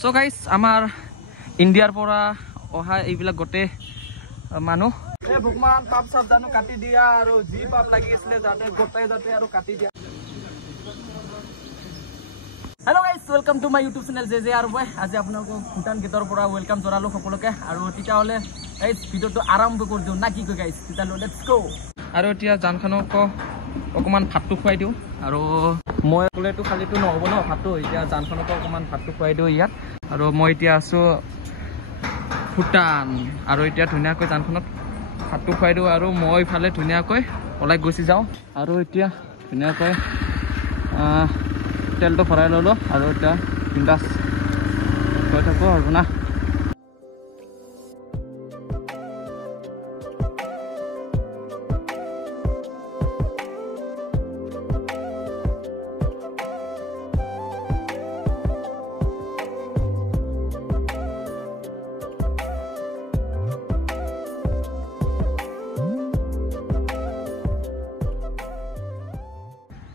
So guys আমাৰ ইন্ডিয়াৰ পৰা অহা এইবিলাক গটে মানুহ এই ভগৱান পাপ সাপ জানো কাটি দিয়া আৰু জি পাপ লাগি আছিল যাতে গটে যাতে আৰু কাটি দিয়া। Hello' guys welcome to my YouTube channel JJR boy. আজি আপোনালোকক ভূটান গেটৰ পৰা ওয়েলকাম জনালো সকলোকে আৰু তেতিয়াহ'লে গাইস ভিডিঅ'টো আৰম্ভ কৰি দিওঁ না কি কয় গাইস, তেতিয়াহ'লে লেটস গো। আৰু এতিয়া জানখনক অকমান ভাতটো খুৱাই দিওঁ আৰু মই ক'লেতো খালিতো নহ'ব ন ভাতটো, এতিয়া জানখনক অকমান ভাতটো খুৱাই দিওঁ ইয়াত। আৰু মই এতিয়া আছোঁ ভূটান আৰু এতিয়া ধুনীয়াকৈ জানখনক ভাতটো খুৱাই দিওঁ আৰু মই ইফালে ধুনীয়াকৈ ওলাই গুচি যাওঁ। আৰু এতিয়া ধুনীয়াকৈ তেলটো ভৰাই ল'লোঁ আৰু এতিয়া বিন্দাছ গৈ থাকোঁ আৰু না।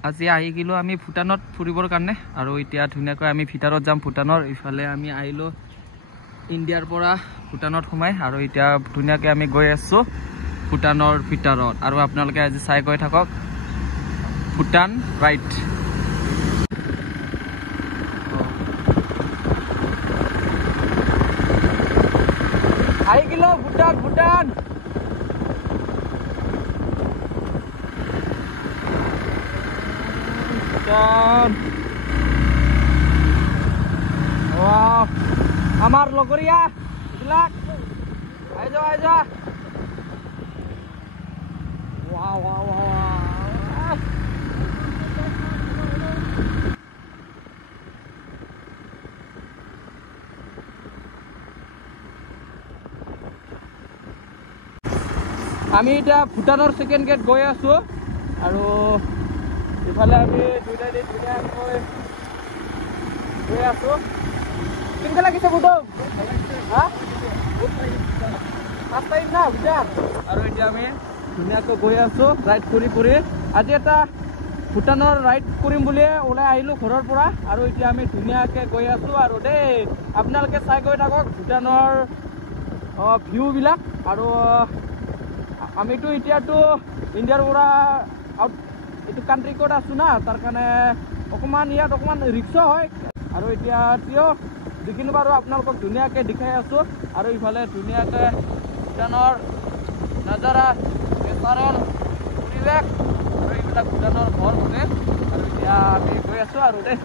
আজি আহি গ'লোঁ আমি ভূটানত ফুৰিবৰ কাৰণে আৰু এতিয়া ধুনীয়াকৈ আমি ভিতৰত যাম ভূটানৰ। ইফালে আমি আহিলোঁ ইণ্ডিয়াৰ পৰা ভূটানত সোমাই আৰু এতিয়া ধুনীয়াকৈ আমি গৈ আছোঁ ভূটানৰ ভিতৰত আৰু আপোনালোকে আজি চাই গৈ থাকক ভূটান ৰাইড। আহি গ'লোঁ ভূটান ভূটান। আমাৰ লগৰিয়া বিলাক আইজা আইজা ওয়াও ওয়াও ওয়াও। আমি এটা ভূটানৰ সেকেন্ড গেট গৈ আছো আৰু ইফালে আমি দুইটাই ধুনীয়াকৈ গৈ আছো। কেনেকৈ লাগিছে বুধ হা ফাৰ্ষ্ট টাইম না ভূটান। আৰু এতিয়া আমি ধুনীয়াকৈ গৈ আছো ৰাইড কৰি কৰি। আজি এটা ভূটানৰ ৰাইড কৰিম বুলি ওলাই আহিলোঁ ঘৰৰ পৰা আৰু এতিয়া আমি ধুনীয়াকৈ গৈ আছো আৰু দেই আপোনালোকে চাই গৈ থাকক ভূটানৰ ভিউবিলাক। আৰু আমিতো এতিয়াতো ইণ্ডিয়াৰ পৰা আউট এইটো কাণ্ট্ৰি ক'ত আছোঁ না, তাৰ কাৰণে অকণমান ইয়াত অকণমান ৰিক্সা হয় আৰু এতিয়া যিখিনি বাৰু আপোনালোকক ধুনীয়াকৈ দেখাই আছোঁ। আৰু ইফালে ধুনীয়াকৈ ভূটানৰ নাজাৰা নেচাৰেল পৰিৱেশ আৰু এইবিলাক ভূটানৰ ঘৰ বনে আৰু এতিয়া আমি গৈ আছোঁ আৰু দেই।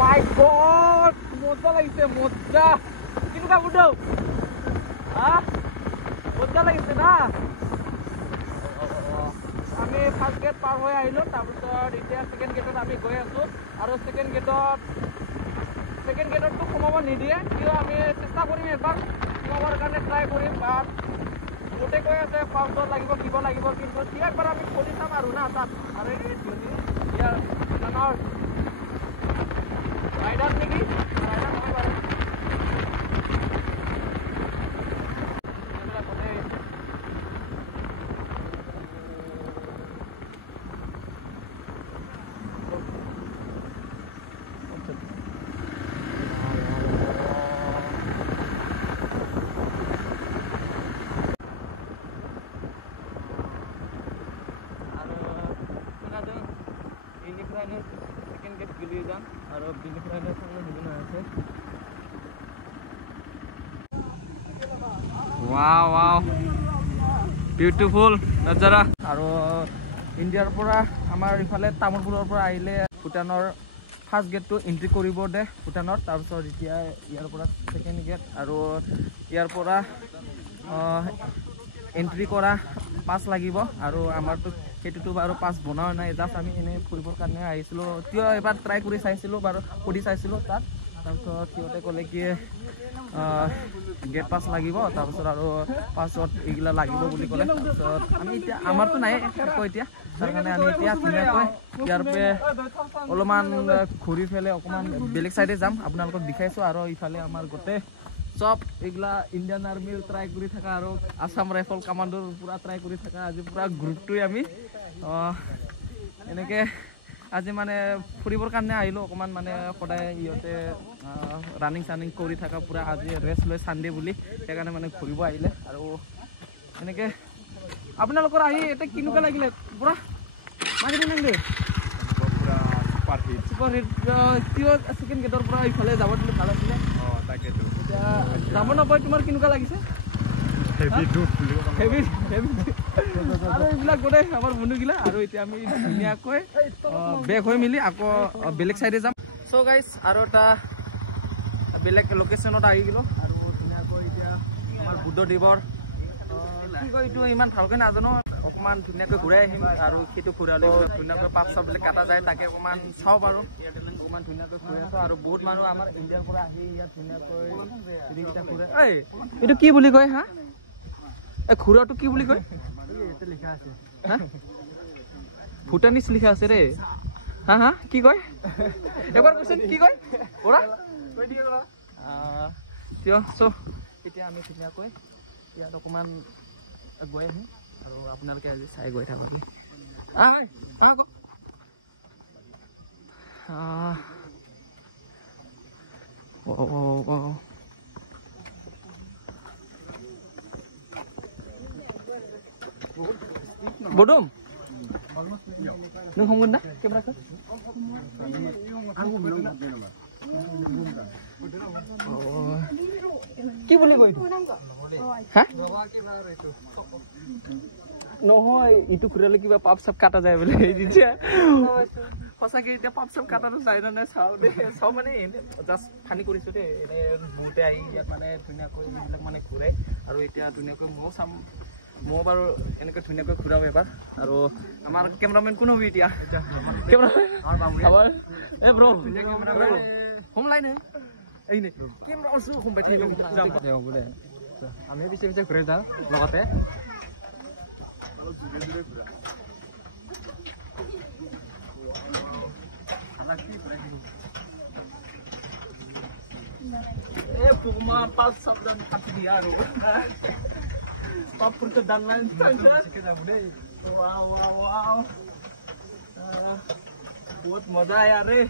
মাই গড মজা লাগিছে মজা। কেনেকুৱা বুধ হা মজা লাগিছে না। আমি ফাৰ্ষ্ট গেট পাৰ হৈ আহিলোঁ, তাৰপিছত এতিয়া ছেকেণ্ড গেটত আমি গৈ আছোঁ আৰু ছেকেণ্ড গেটততো সোমাব নিদিয়ে, কিয় আমি চেষ্টা কৰিম এবাৰ সোমাবৰ কাৰণে ট্ৰাই কৰিম। বাট গোটেই কৈ আছে পাছৱৰ্ড লাগিব কিব লাগিব, কিন্তু একবাৰ আমি কৰি চাম আৰু না তাত। আৰু ইয়াৰ ভূটানৰ ৰাইডাৰ নেকি ৰাইডাৰ নহয় বাৰু। সেকেন্ড গেট গলিয়ে যাম আৰু বিনিফ্ৰাইনেৰ সঙ্গে বিভিন্ন আছে। ওয়াও ওয়াও বিউটিফুল নজাৰা। আৰু ইণ্ডিয়াৰ পৰা আমাৰ ইফালে তামোলপুৰৰ পৰা আহিলে ভূটানৰ ফাৰ্ষ্ট গেটটো এন্ট্ৰি কৰিব দে ভূটানত। তাৰপিছত এতিয়া ইয়াৰ পৰা ছেকেণ্ড গেট আৰু ইয়াৰ পৰা এন্ট্ৰি কৰা পাছ লাগিব আৰু আমাৰতো সেইটোতো বাৰু পাছ বনোৱা নাই, জাষ্ট আমি এনেই ফুৰিবৰ কাৰণে আহিছিলোঁ। কিয় এবাৰ ট্ৰাই কৰি চাইছিলোঁ বাৰু, সুধি চাইছিলোঁ তাত। তাৰপিছত সিহঁতে ক'লে কি গেট পাছ লাগিব, তাৰপিছত আৰু পাছত এইগিলা লাগিব বুলি ক'লে। তাৰপিছত আমি এতিয়া আমাৰতো নাই এতিয়া, তাৰ কাৰণে আমি এতিয়া ধুনীয়াকৈ ইয়াৰ পৰা অলপমান ঘূৰি পেলাই অকণমান বেলেগ চাইডে যাম, আপোনালোকক দেখাইছোঁ। আৰু ইফালে আমাৰ গোটেই সব এগুলা ইন্ডিয়ান আর্মির ট্রাই করে থাকা আর আসাম রাইফল কমান্ডোর পুরা ট্রাই করে থাকা আজি পুরা গ্রুপটোই আমি এনেকে আজি মানে ফুৰিবৰ কাৰণে আহিলোঁ অকণমান মানে সদায় ইহঁতে ৰানিং চানিং কৰি থকা পূৰা আজি ৰেষ্ট লৈ ছানডে বুলি সেইকাৰণে মানে ঘূৰিব আহিলে আৰু এনেকৈ আপোনালোকৰ আহি এতিয়া কেনেকুৱা লাগিলে পূৰা মাৰ্কেটিং নাংগে ছুপাৰ হিট কিয় ছেকেণ্ড গেটৰ পৰা ইফালে যাব দিলে ভাল আছিলে তাকেতো এতিয়া যাব নাপায় তোমাৰ কেনেকুৱা লাগিছে হেভি আৰু এইবিলাক গোটেই আমাৰ বন্ধুগিলা আৰু এতিয়া আমি ধুনীয়াকৈ বেক হৈ মেলি আকৌ বেলেগ চাইডে যাম চ' গাইজ আৰু এটা বেলেগ লোকেশ্যনত আহি গ'লোঁ আৰু ধুনীয়াকৈ এতিয়া আমাৰ বুদ্ধদেৱৰ কি কয় এইটো ইমান ভালকৈ নাজানো অকণমান ধুনীয়াকৈ ঘূৰাই আহিম আৰু সেইটো ঘূৰালে ধুনীয়াকৈ পাপ চাপবিলাক কাটা যায় তাকে অকণমান চাওঁ বাৰু অকণমান ধুনীয়াকৈ ঘূৰাই আছোঁ আৰু বহুত মানুহ আমাৰ ইণ্ডিয়াৰ পৰা আহি ইয়াত ধুনীয়াকৈ ঘূৰাই এইটো কি বুলি কয় হা এই ঘূৰাটো কি বুলি কয় লিখা আছে হা ভূটানিছ লিখা আছে ৰে হা হা কি কয় এবাৰ কৈছোন কি কয় ওৰা কিয় চ' এতিয়া আমি ধুনীয়াকৈ ইয়াত অকণমান গৈ আহিম আৰু আপোনালোকে আজি চাই গৈ থাকক Bodom? Nung humud na? Kamera ko? কি বুলি কয় হা নহয় ইটো ঘূৰালে কিবা পাপ চাপ কাটা যায় বোলে সঁচাকে এতিয়া পাপ চাপ কাটাটো চাই নে চাওঁ দে চাওঁ মানে এনে জাষ্ট ফানি কৰিছোঁ দেই এনে বহুতে আহি ইয়াত মানে ধুনীয়াকৈ এইবিলাক মানে ঘূৰাই আৰু এতিয়া ধুনীয়াকৈ ময়ো চাম মই বাৰু এনেকৈ ধুনীয়াকৈ ঘূৰাম এবাৰ আৰু আমাৰ কেমেৰামেন কোন হ'ব এতিয়া কেমেৰামেন আমাৰ এ ব্ৰ হোম লাইন এই নে কেমেৰা ওচৰত সোমাই থাকিব যাম দে আমি পিছে পিছে ঘূৰাই যাওঁ লগতে ए पुमा पास शब्द काटी दिया रो पापुर के दान लाइन के जाऊ दे वाओ वाओ वाओ बहुत मजा आया रे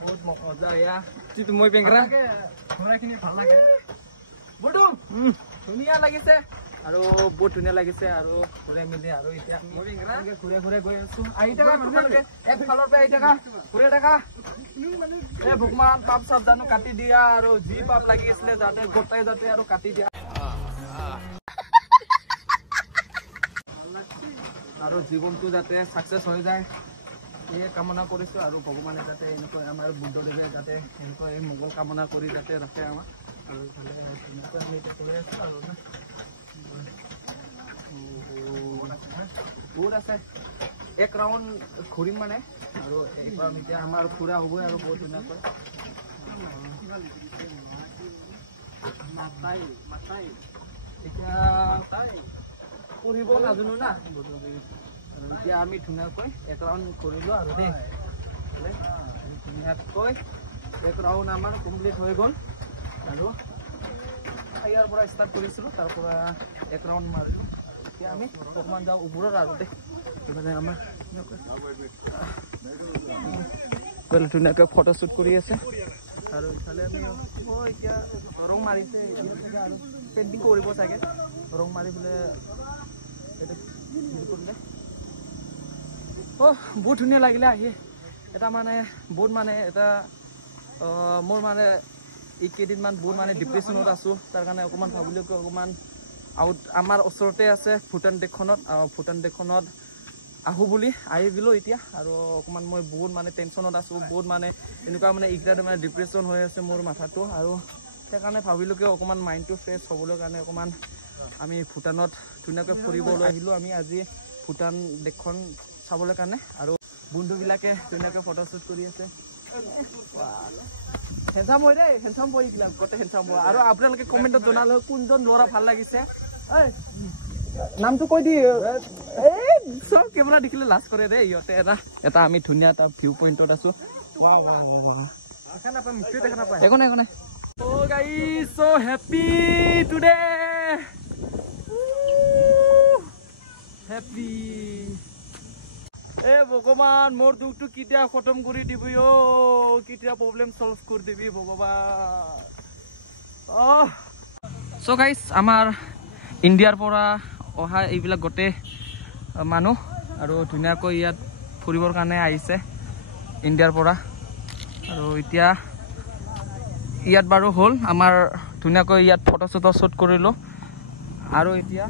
बहुत मजा आया जी মই বেংগৰা ঘোৰাখিনি ভাল লাগে বডু ধুনীয়া লাগিছে আৰু বহুত ধুনীয়া লাগিছে আৰু ঘূৰাই মিলি আৰু এতিয়া মই বেংগৰা ঘূৰাই ঘূৰাই গৈ আছো আহি থাকা তোমালোকে এক ফালৰ পৰা আহি থাকা ঘূৰাই থাকা এ ভগৱান পাপ চাপ জানো কাটি দিয়া আৰু যি পাপ লাগি আছিলে যাতে গোটাই যাতে আৰু কাটি দিয়া আৰু জীৱনটো যাতে সাকসেস হৈ যায় এই কামনা কৰিছো আৰু ভগৱানে যাতে এনেকৈ আমাৰ বুদ্ধদেৱে যাতে এনেকৈ মঙ্গল কামনা কৰি যাতে ৰাখে আমাক আৰু ভালে এনেকৈ আমি কৰি আছো আৰু বহুত আছে এক ৰাউণ্ড ঘূৰিম মানে আৰু একবাৰ এতিয়া আমাৰ ঘূৰা হ'বই আৰু বহুত ধুনীয়াকৈ এতিয়া পঢ়িব নাজানো না এতিয়া আমি ধুনীয়াকৈ এক ৰাউণ্ড ঘূৰিলোঁ আৰু দেই ধুনীয়াকৈ এক ৰাউণ্ড আমাৰ কমপ্লিট হৈ গ'ল আৰু ইয়াৰ পৰা ষ্টাৰ্ট কৰিছিলোঁ তাৰ পৰা এক ৰাউণ্ড মাৰিলোঁ এতিয়া আমি অকণমান যাওঁ ওপৰত আৰু দেই মানে আমাৰ ধুনীয়াকৈ ফটোশ্বুট কৰি আছে আৰু ইফালে আমি এতিয়া ৰং মাৰিছে আৰু পেইণ্টিং কৰিব চাগে ৰং মাৰি পেলাই এইটো কৰিলে বহুত ধুনীয়া লাগিলে আহি এটা মানে বহুত মানে এটা মোৰ মানে এই কেইদিনমান বহুত মানে ডিপ্ৰেশ্যনত আছোঁ তাৰ কাৰণে অকণমান ভাবিলোঁ কি অকণমান আউট আমাৰ ওচৰতে আছে ভূটান দেশখনত আহোঁ বুলি আহি গ'লোঁ এতিয়া আৰু অকণমান মই বহুত মানে টেনশ্যনত আছোঁ বহুত মানে এনেকুৱা মানে এইকেইটাতে মানে ডিপ্ৰেশ্যন হৈ আছে মোৰ মাথাটো আৰু সেইকাৰণে ভাবিলোঁ কি অকণমান মাইণ্ডটো ফ্ৰেছ হ'বলৈ কাৰণে অকণমান আমি ভূটানত ধুনীয়াকৈ ফুৰিবলৈ আহিলোঁ আমি আজি ভূটান দেশখন চাবলৈ কাৰণে আৰু বন্ধুবিলাকে ধুনীয়াকৈ ফটোশ্বুট কৰি আছে হেণ্ডচাম হয় দেই হেণ্ডচাম বয় এইবিলাক গোটেই হেণ্ডচাম বয় আৰু আপোনালোকে কমেণ্টত জনালে কোনজন ল'ৰা ভাল লাগিছে নামটো কৈ দি চব কেমেৰা দেখিলে লাজ কৰে দেই ইহঁতে এটা আমি ধুনীয়া এটা ভিউ পইণ্টত আছোঁ একো নাই Oh guys, so happy today. Happy. এ ভগৱান মোৰ দুখটো কেতিয়া খতম কৰি দিবি অ কেতিয়া প্ৰব্লেম সলভ কৰি দিবি ভগৱান সো গাইস আমাৰ ইণ্ডিয়াৰ পৰা অহা এইবিলাক গোটেই মানুহ আৰু ধুনীয়াকৈ ইয়াত ফুৰিবৰ কাৰণে আহিছে ইণ্ডিয়াৰ পৰা আৰু এতিয়া ইয়াত বাৰু হ'ল আমাৰ ধুনীয়াকৈ ইয়াত ফটো চটো শ্বুট কৰিলোঁ আৰু এতিয়া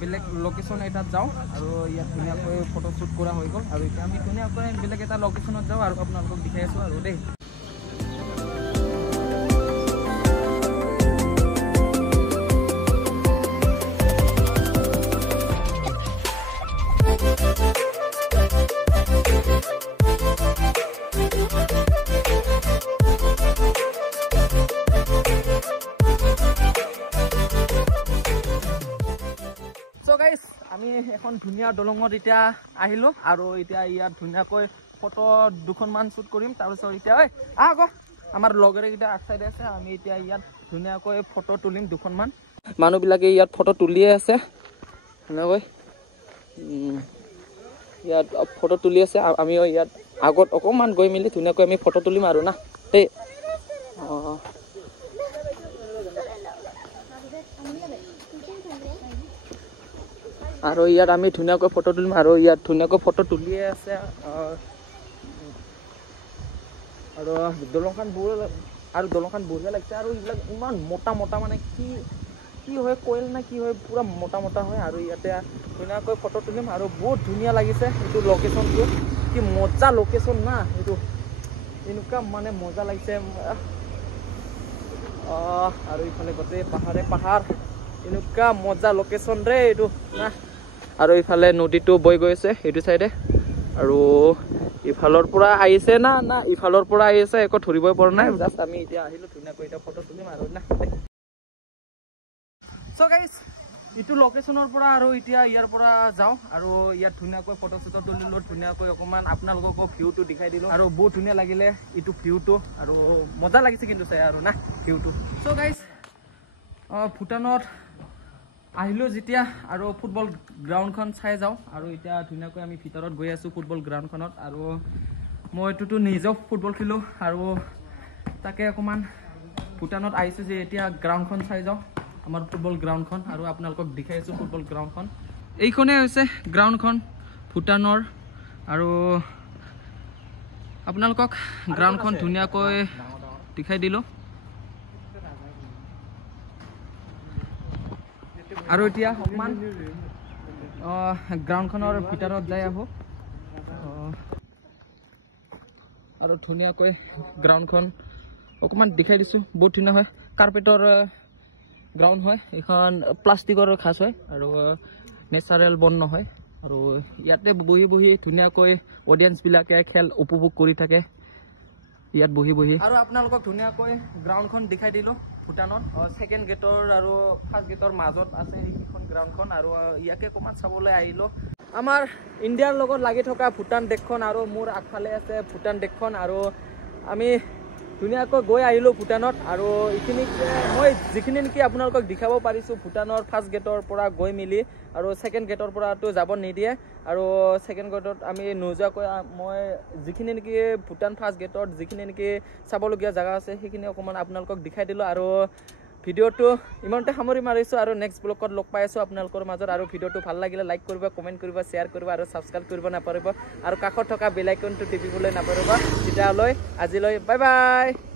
বেলেগ লোকেশ্যন এটাত যাওঁ আৰু ইয়াত ধুনীয়াকৈ ফটো শ্বুট কৰা হৈ গ'ল আৰু এতিয়া আমি ধুনীয়াকৈ বেলেগ এটা লোকেশ্যনত যাওঁ আৰু আপোনালোকক দেখাই আছোঁ আৰু দেই আমি এখন ধুনীয়া দলঙত এতিয়া আহিলোঁ আৰু এতিয়া ইয়াত ধুনীয়াকৈ ফটো দুখনমান শ্বুট কৰিম তাৰপিছত এতিয়া ঐ আকৌ আমাৰ লগৰকেইটা আগ চাইডে আছে আমি এতিয়া ইয়াত ধুনীয়াকৈ ফটো তুলিম দুখনমান মানুহবিলাকে ইয়াত ফটো তুলিয়ে আছে ধুনীয়াকৈ ইয়াত ফটো তুলি আছে আমিও ইয়াত আগত অকণমান গৈ মেলি ধুনীয়াকৈ আমি ফটো তুলিম আৰু না দেই আৰু ইয়াত আমি ধুনীয়াকৈ ফটো তুলিম আৰু ইয়াত ধুনীয়াকৈ ফটো তুলিয়ে আছে আৰু দলংখন বঢ়িয়া লাগিছে আৰু এইবিলাক ইমান মোটা মোটা মানে কি হয় কইল না কি হয় পুৰা মোটা মোটা হয় আৰু ইয়াতে ধুনীয়াকৈ ফটো তুলিম আৰু বহুত ধুনীয়া লাগিছে এইটো লোকেশ্যনটো কি মজা লোকেশ্যন না এইটো এনেকুৱা মানে মজা লাগিছে আৰু ইফালে গোটেই পাহাৰ এনেকুৱা মজা লোকেশ্যন ৰে এইটো না আৰু ইফালে নদীটো বৈ গৈ আছে এইটো চাইডে আৰু ইফালৰ পৰা আহিছে না ইফালৰ পৰা আহিছে একো ধৰিবই পৰা নাই জাষ্ট আমি এতিয়া আহিলোঁ ধুনীয়াকৈ এতিয়া ফটো তুলিম আৰু না সো গাইস ইটো লোকেশ্যনৰ পৰা আৰু এতিয়া ইয়াৰ পৰা যাওঁ আৰু ইয়াত ধুনীয়াকৈ ফটো চটো তুলিলোঁ ধুনীয়াকৈ অকণমান আপোনালোককো ভিউটো দেখাই দিলোঁ আৰু বহুত ধুনীয়া লাগিলে ইটো ভিউটো আৰু মজা লাগিছে কিন্তু চাই আৰু না ভিউটো সো গাইস ভূটানত আহিলোঁ যেতিয়া আৰু ফুটবল গ্ৰাউণ্ডখন চাই যাওঁ আৰু এতিয়া ধুনীয়াকৈ আমি ভিতৰত গৈ আছোঁ ফুটবল গ্ৰাউণ্ডখনত আৰু মইতো নিজেও ফুটবল খেলোঁ আৰু তাকে অকণমান ভূটানত আহিছোঁ যে এতিয়া গ্ৰাউণ্ডখন চাই যাওঁ আমাৰ ফুটবল গ্ৰাউণ্ডখন আৰু আপোনালোকক দেখাই আছোঁ ফুটবল গ্ৰাউণ্ডখন এইখনেই হৈছে গ্ৰাউণ্ডখন ভূটানৰ আৰু আপোনালোকক গ্ৰাউণ্ডখন ধুনীয়াকৈ দেখাই দিলোঁ আৰু এতিয়া অকণমান গ্ৰাউণ্ডখনৰ ভিতৰত যাই আহোঁ আৰু ধুনীয়াকৈ গ্ৰাউণ্ডখন অকণমান দেখাই দিছোঁ বহুত ধুনীয়া হয় কাৰ্পেটৰ গ্ৰাউণ্ড হয় এইখন প্লাষ্টিকৰ খাচ হয় আৰু নেচাৰেল বন নহয় আৰু ইয়াতে বহি ধুনীয়াকৈ অডিয়েঞ্চবিলাকে খেল উপভোগ কৰি থাকে ইয়াত বহি আৰু আপোনালোকক ধুনীয়াকৈ গ্ৰাউণ্ডখন দেখাই দিলোঁ ভূটানত ছেকেণ্ড গেটৰ আৰু ফাৰ্ষ্ট গেটৰ মাজত আছে সেইখন গ্ৰাউণ্ডখন আৰু ইয়াকে অকণমান চাবলৈ আহিলোঁ আমাৰ ইণ্ডিয়াৰ লগত লাগি থকা ভূটান দেশখন আৰু মোৰ আগফালে আছে ভূটান দেশখন আৰু আমি ধুনীয়াকৈ গৈ আহিলোঁ ভূটানত আৰু এইখিনি মই যিখিনি নেকি আপোনালোকক দেখাব পাৰিছোঁ ভূটানৰ ফাৰ্ষ্ট গেটৰ পৰা গৈ মেলি আৰু ছেকেণ্ড গেটৰ পৰাতো যাব নিদিয়ে আৰু ছেকেণ্ড গেটত আমি নোযোৱাকৈ মই যিখিনি নেকি ভূটান ফাৰ্ষ্ট গেটত যিখিনি নেকি চাবলগীয়া জেগা আছে সেইখিনি অকণমান আপোনালোকক দেখাই দিলোঁ আৰু ভিডিঅ'টো ইমানতে সামৰি মাৰিছোঁ আৰু নেক্সট ব্লগত লগ পাই আছোঁ আপোনালোকৰ মাজত আৰু ভিডিঅ'টো ভাল লাগিলে লাইক কৰিব কমেণ্ট কৰিব শ্বেয়াৰ কৰিব আৰু ছাবস্ক্ৰাইব কৰিব নাপাহৰিব আৰু কাষত থকা বেল আইকনটো টিপিবলৈ নাপাহৰিব তেতিয়ালৈ আজিলৈ বাই বাই